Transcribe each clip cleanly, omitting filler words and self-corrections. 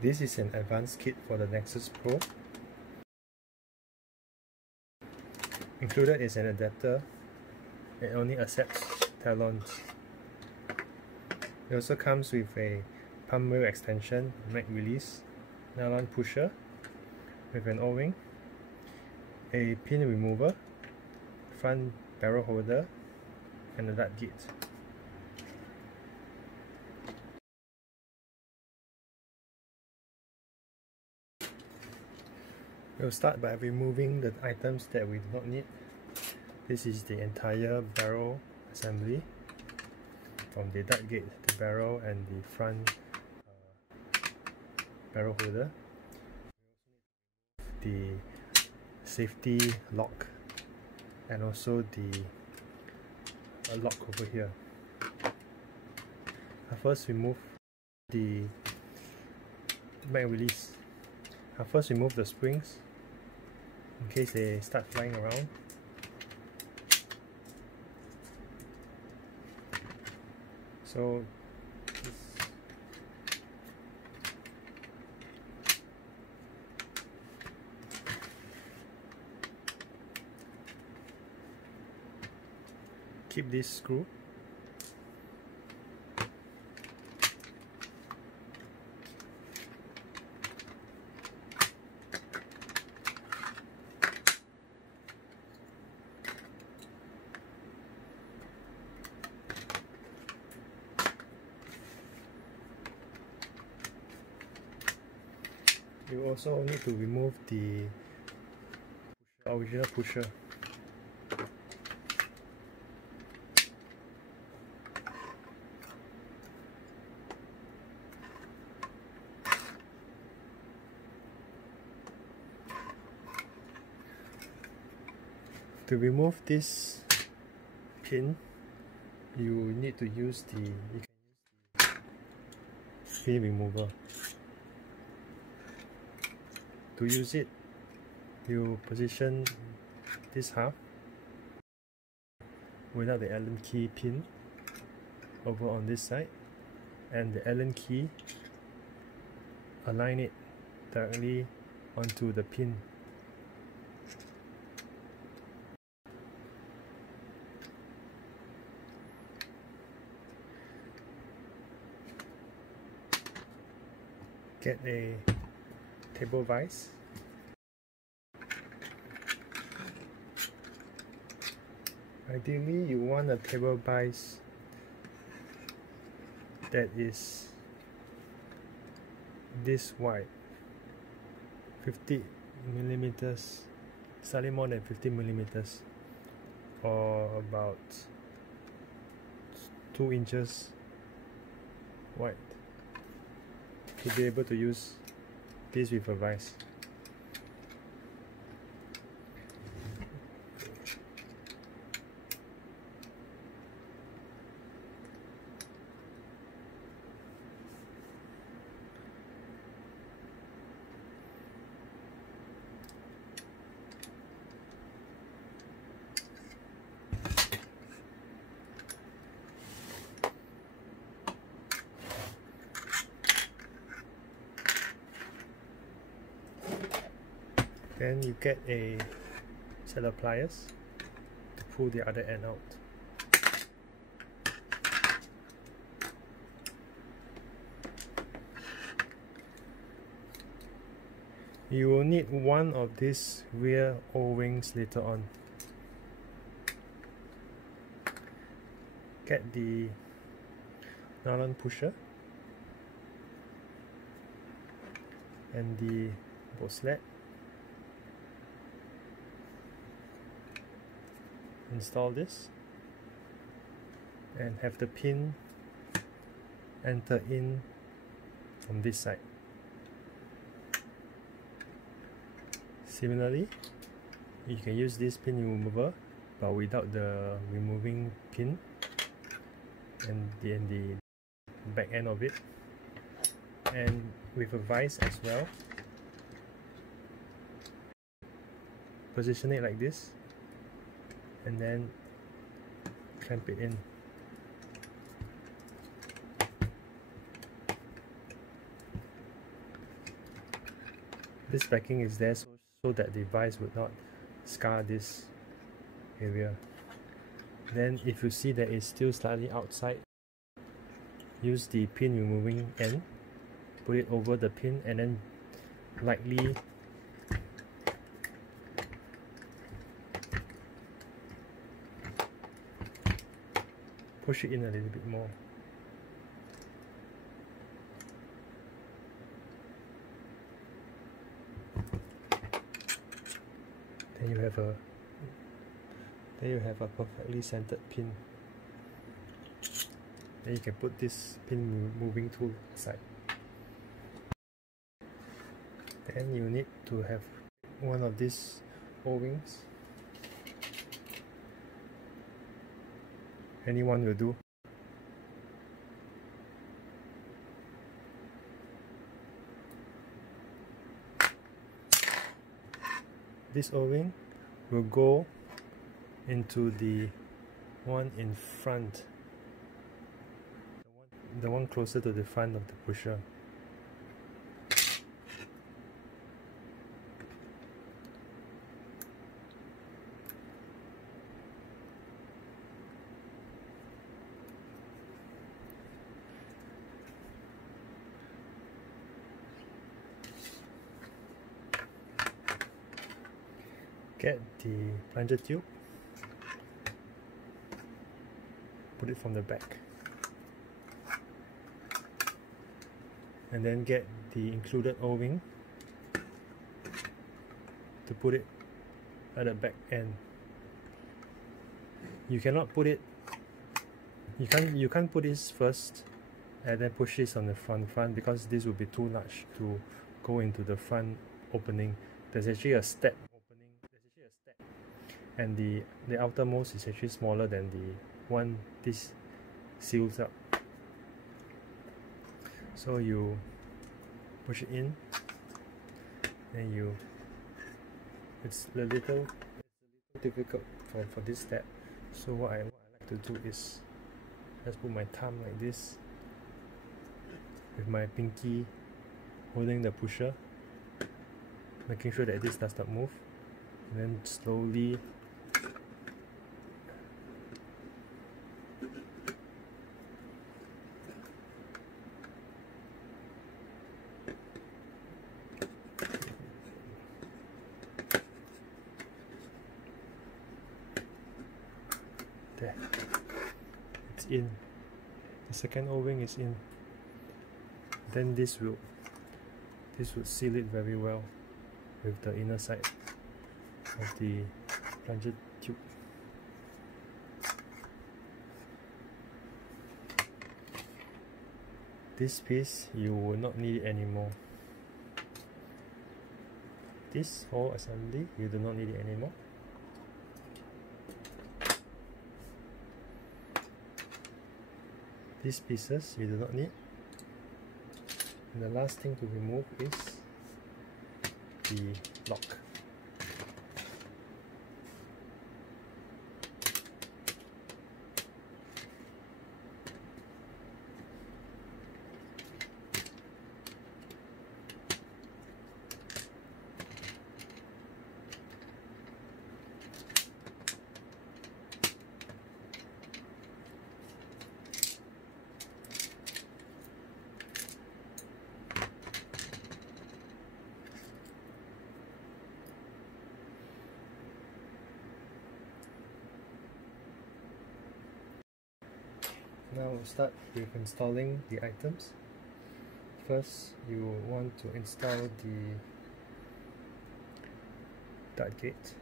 This is an advanced kit for the Nexus Pro. Included is an adapter. It only accepts talons. It also comes with a pump wheel extension, mag release, nylon pusher with an O-ring, a pin remover, front barrel holder, and a nut gate. We'll start by removing the items that we do not need. This is the entire barrel assembly, from the nut gate, the barrel, and the front barrel holder. The safety lock, and also the lock over here. I'll first remove the mag release. I'll first remove the springs in case they start flying around. So keep this screw. You also need to remove the original pusher. To remove this pin, you need to use the pin remover. To use it, you position this half without the Allen key pin over on this side, and the Allen key, align it directly onto the pin. Get a table vise. Ideally, you want a table vise that is this wide, 50 millimeters, slightly more than 50 millimeters, or about 2 inches wide, to be able to use this with a vise. Then you get a set of pliers to pull the other end out. You will need one of these rear O-rings later on. Get the nylon pusher and the bolt sled. Install this and have the pin enter in from this side. Similarly, you can use this pin remover but without the removing pin and then the back end of it, and with a vise as well. Position it like this and then clamp it in. This backing is there so that the vise would not scar this area. Then if you see that it's still slightly outside, use the pin removing end, put it over the pin and then lightly push it in a little bit more. Then you have a perfectly centered pin. Then you can put this pin moving tool aside. Then you need to have one of these O-rings. Anyone will do. This O-ring will go into the one in front, the one closer to the front of the pusher. Get the plunger tube, put it from the back, and then get the included O-ring to put it at the back end. You cannot put it, you can't put this first and then push this on the front because this will be too large to go into the front opening. There's actually a step opening, and the outermost is actually smaller than the one this seals up. So you push it in, and it's a little difficult for this step. So what I like to do is just put my thumb like this, with my pinky holding the pusher, making sure that this does not move, and then slowly there, it's in. The second O-ring is in. Then this would seal it very well with the inner side of the plunger tube. This piece you will not need it anymore. This whole assembly you do not need it anymore. These pieces you do not need. And the last thing to remove is the lock. Now we'll start with installing the items. First, you want to install the dart gate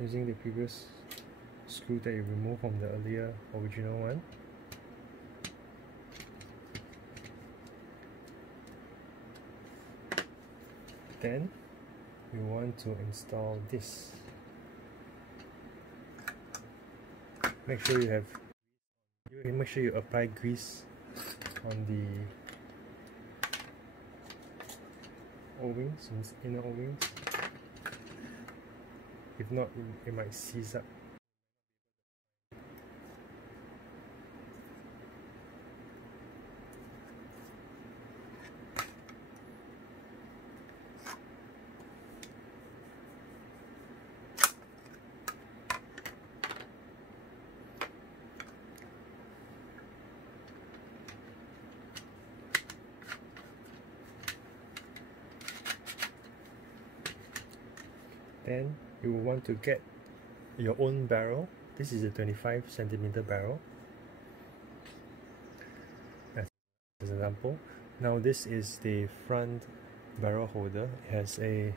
using the previous screw that you removed from the earlier original one. Then you want to install this. Make sure you apply grease on the O-rings, inner O-rings. If not, it might seize up. Then you will want to get your own barrel. This is a 25cm barrel, as an example. Now this is the front barrel holder. It has a,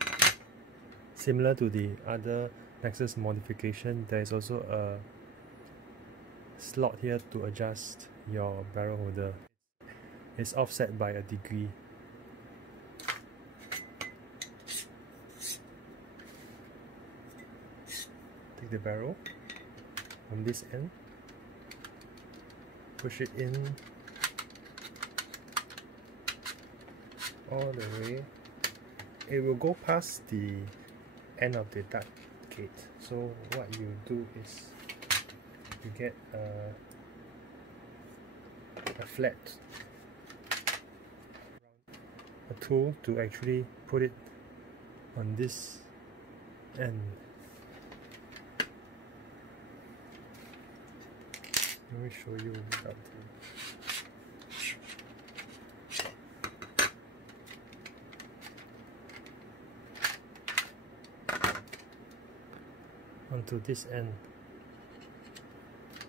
similar to the other Nexus modification, there is also a slot here to adjust your barrel holder. It's offset by a degree. Take the barrel from this end, push it in all the way. It will go past the end of the dart gate. So what you do is you get a flat, a tool to actually put it on this end. Let me show you without onto this end.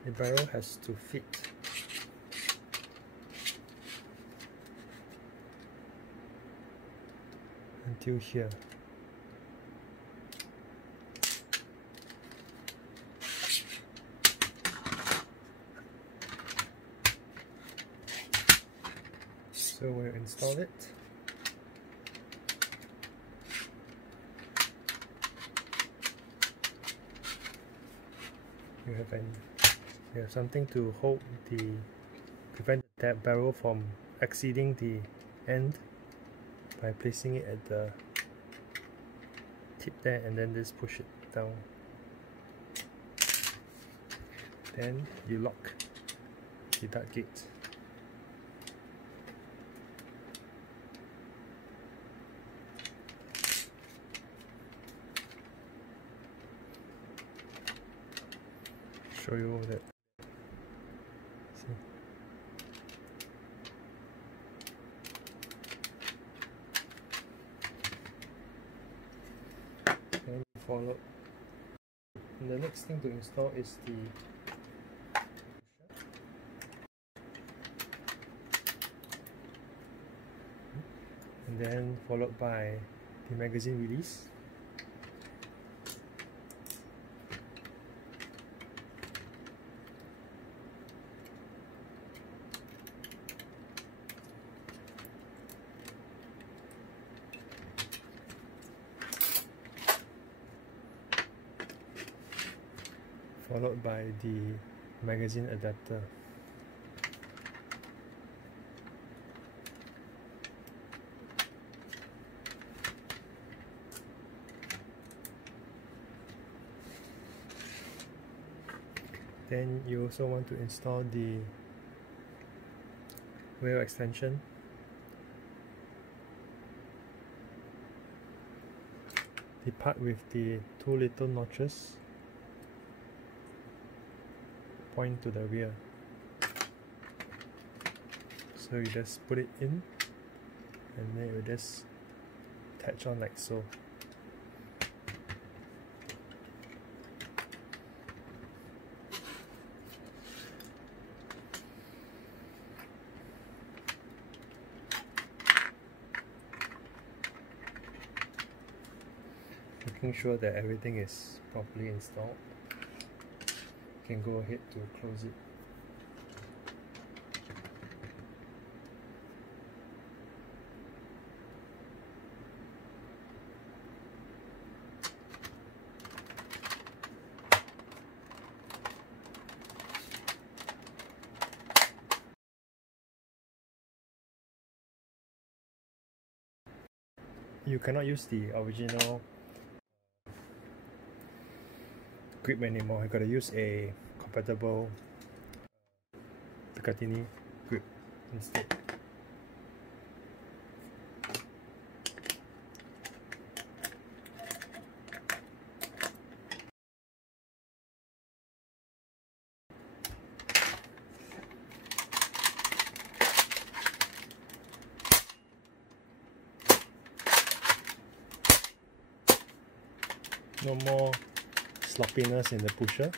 The barrel has to fit until here. So we'll install it. You have something to hold prevent that barrel from exceeding the end by placing it at the tip there, and then just push it down. Then you lock the dart gate. Show you that. See. Then follow. And the next thing to install is the and then followed by the magazine release. Followed by the magazine adapter. Then you also want to install the wheel extension. The part with the two little notches point to the rear. So you just put it in and then you just attach on like so. Making sure that everything is properly installed. You can go ahead to close it. You cannot use the original grip anymore. You gotta use a compatible Picatinny grip instead. No more sloppiness in the pusher.